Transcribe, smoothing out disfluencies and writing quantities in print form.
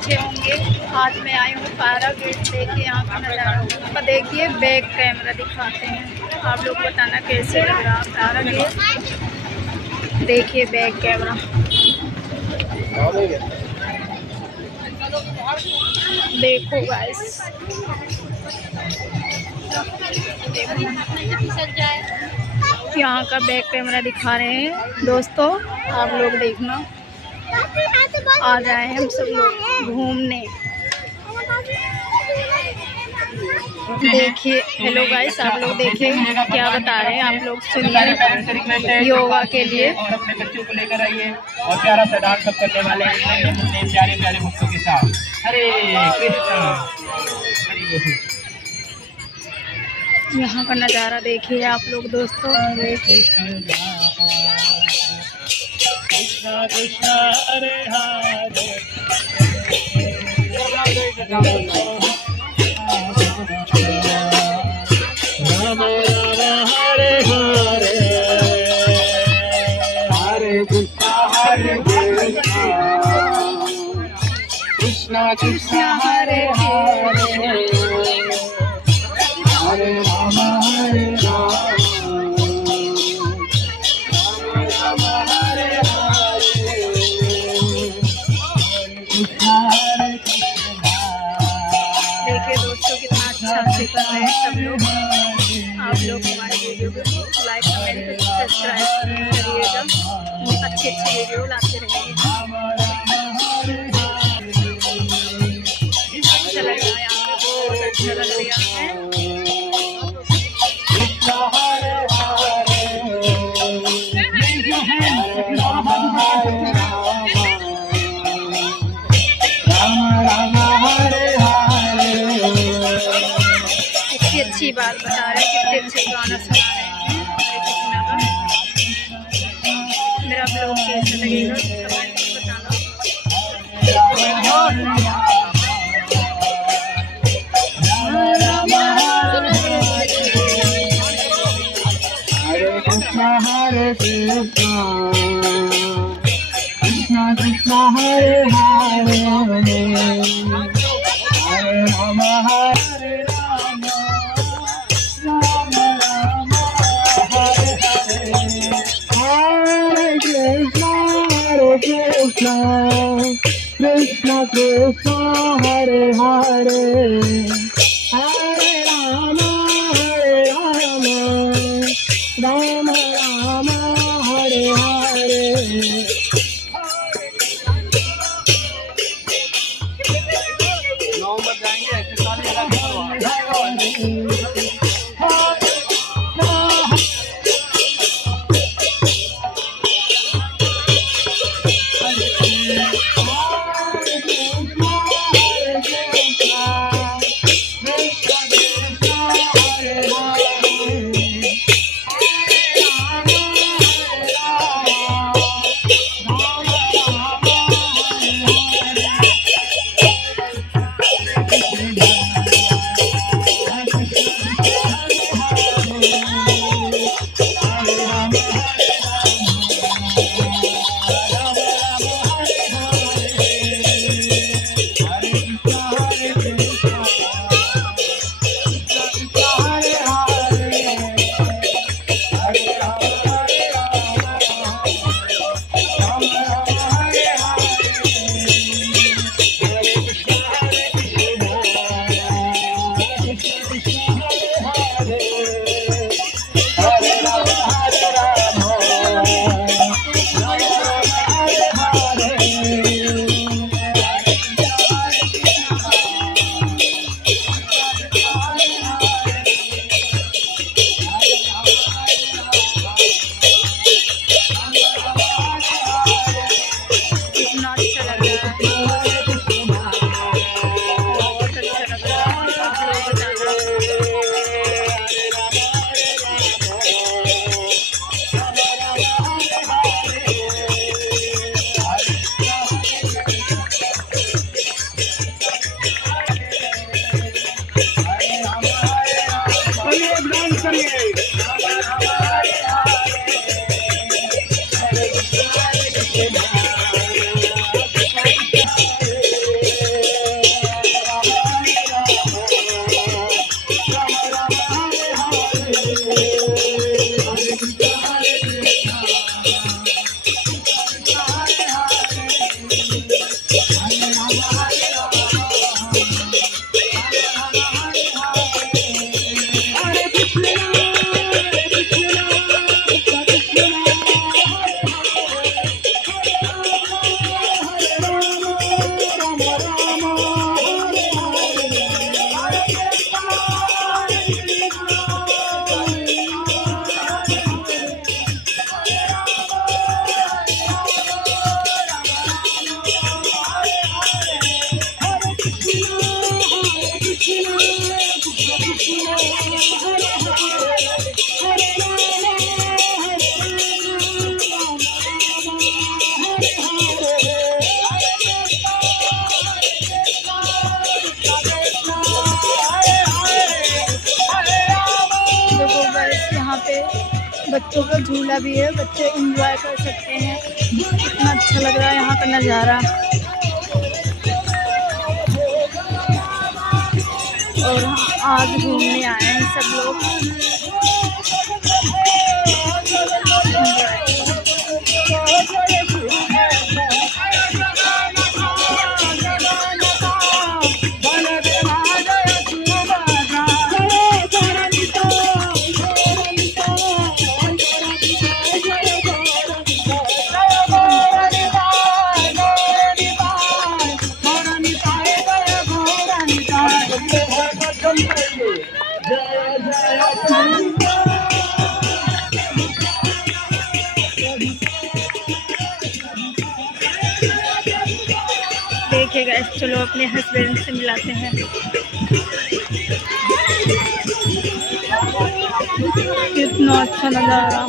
अच्छे होंगे। आज मैं आई हूँ पारा गेट। देखिए यहाँ का नज़ारा, देखिए बैक कैमरा दिखाते हैं, आप लोग बताना कैसे लग रहा पारा गेट। देखिए बैक कैमरा, देखो गाइस, यहाँ का बैक कैमरा दिखा रहे हैं दोस्तों, आप लोग देखना। आ जाए हम सब लोग घूमने। देखिए, हेलो गाइस, आप लोग देखिए क्या बता रहे हैं, आप लोग सुनिए। योगा के लिए और अपने बच्चों को लेकर आइए और प्यारा सा डांस सब करने वाले हैं मुन्ने प्यारे प्यारे भक्तों के साथ। हरे कृष्णा, यहाँ का नज़ारा देखिए आप लोग दोस्तों। हरे कृष्णा कृष्णा कृष्णा हरे हरे, राम राम हरे हरे, हरे कृष्णा कृष्णा हरे हरे, हरे राम हरे राम, राम राम हरे हरे, कृष्णा हरे कृष्णा। देखिए दोस्तों कितना अच्छा से कर रहे हैं सब लोग। आप लोग हमारे वीडियो को लाइक कमेंट सब्सक्राइब करिएगा, अच्छी अच्छी वीडियो लाते रहेंगे। अच्छा लग रहा है, यहाँ पे बहुत अच्छा लग रहा है। कितनी अच्छी बात बता रहे हैं, कितने अच्छे गाना सुना रहे हैं हरे कृष्णा का। मेरा ब्लॉग कैसा लगेगा कमेंट में बताना। हरे कृष्णा कृष्णा कृष्णा हरे हरे, हरे राम हरे राम, राम राम हरे हरे, हरे कृष्णा कृष्णा कृष्णा हरे हरे, हरे राम राम राम हरे हरे। नवंबर जाएंगे ऐसे सारे बच्चों का झूला भी है, बच्चे एंजॉय कर सकते हैं। कितना अच्छा लग रहा है यहाँ का नज़ारा। और आज घूमने आए हैं सब लोग। देखिए गाइस, चलो अपने हस्बैंड से मिलाते हैं। कितना अच्छा नज़ारा।